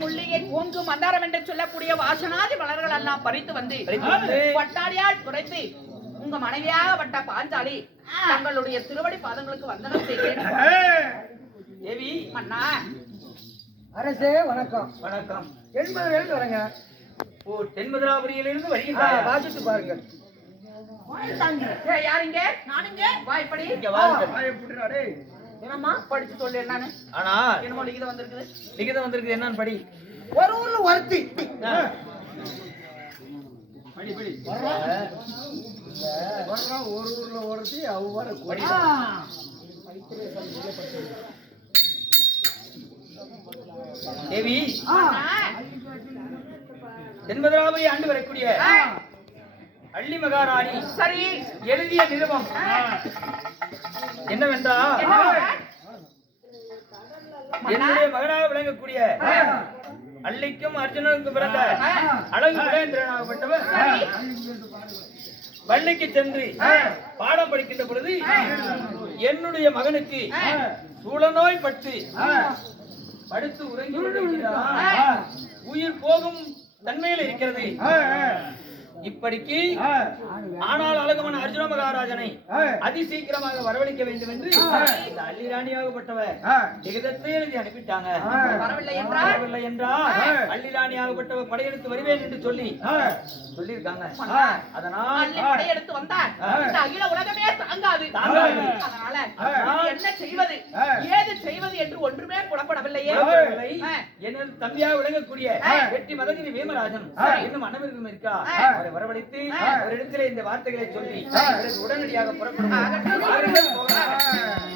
மாளிகையை பூங்கு மந்தாரம் என்று சொல்லக்கூடிய வாசனாதி மலர்கள் எல்லாம் பறித்து வந்து பட்டாடியால் துரைத்து உங்க மனைவியாகப்பட்ட பாஞ்சாலி தங்களுடைய திருவடி பாதங்களுக்கு வந்தனம் செய்கிறேன். தேவி மன்னா. அரசே வணக்கம். வணக்கம். எண்பது எழுந்து வரங்க. ஓ தென்மதுராபுரியிலிருந்து ஆ, வருகின்றாயா வாசித்து பாருங்கள். யாருங்க நானுங்க வா இப்படி. இங்க வாருங்கள். என்னம்மா? படிச்சு சொல்லு என்னன்னு. ஆனா என்னமோ லிகிதம் வந்திருக்குது. லிகிதம் வந்திருக்கு என்னன்னு படி. ஒரு ஊர்ல ஒருத்தி. வர்றான் ஒரு ஊர்ல ஒருத்தி அவ்வாறு படி. தேவி. மன்னா, தென்மதுராபுரி ஆண்டு வரக்கூடிய அள்ளி மகாராணி சரி. எழுதிய நிருபம். என்னவென்றால் என்னுடைய மகனாக விளங்கக்கூடிய அள்ளிக்கும் அர்ஜுனனுக்கும் பிறந்த அழகு குலேந்திரனாகப்பட்டவர் பள்ளிக்கு சென்று பாடம் படிக்கின்ற பொழுது என்னுடைய மகனுக்கு சூழநோய் பட்டு படுத்து உறங்கி உயிர் போகும் தன்மையில் இருக்கிறது. இப்படிக்கு ஆனால் அழகமன் அர்ஜுன மகாராஜனை அதிசீக்கிரமாக வரவழைக்க வேண்டும் என்று இந்த அள்ளி ராணியாகப்பட்டவர் லிகிதத்தை எழுதி அனுப்பிட்டாங்க வரவில்லை என்றால்? வரவில்லை என்றால் அள்ளி ராணியாகப்பட்டவர் படையெடுத்து வருவேன் என்று சொல்லி சொல்லியிருக்காங்க. அதனால் படையெடுத்து வந்தால் அகில உலகமே தாங்காது. தாங்காது. அதனால என்ன செய்வது? ஏது செய்வது என்று ஒன்றுமே புலப்படவில்லையே. எனது தம்பியாக விளங்கக்கூடிய வெற்றி மதகிரி வீமராஜன். இன்னும் அனவிருக்கும் இருக்கா? அவரை வரவழைத்து ஒரு இடத்துல இந்த வார்த்தைகளை சொல்லி உடனடியாக புறப்படும்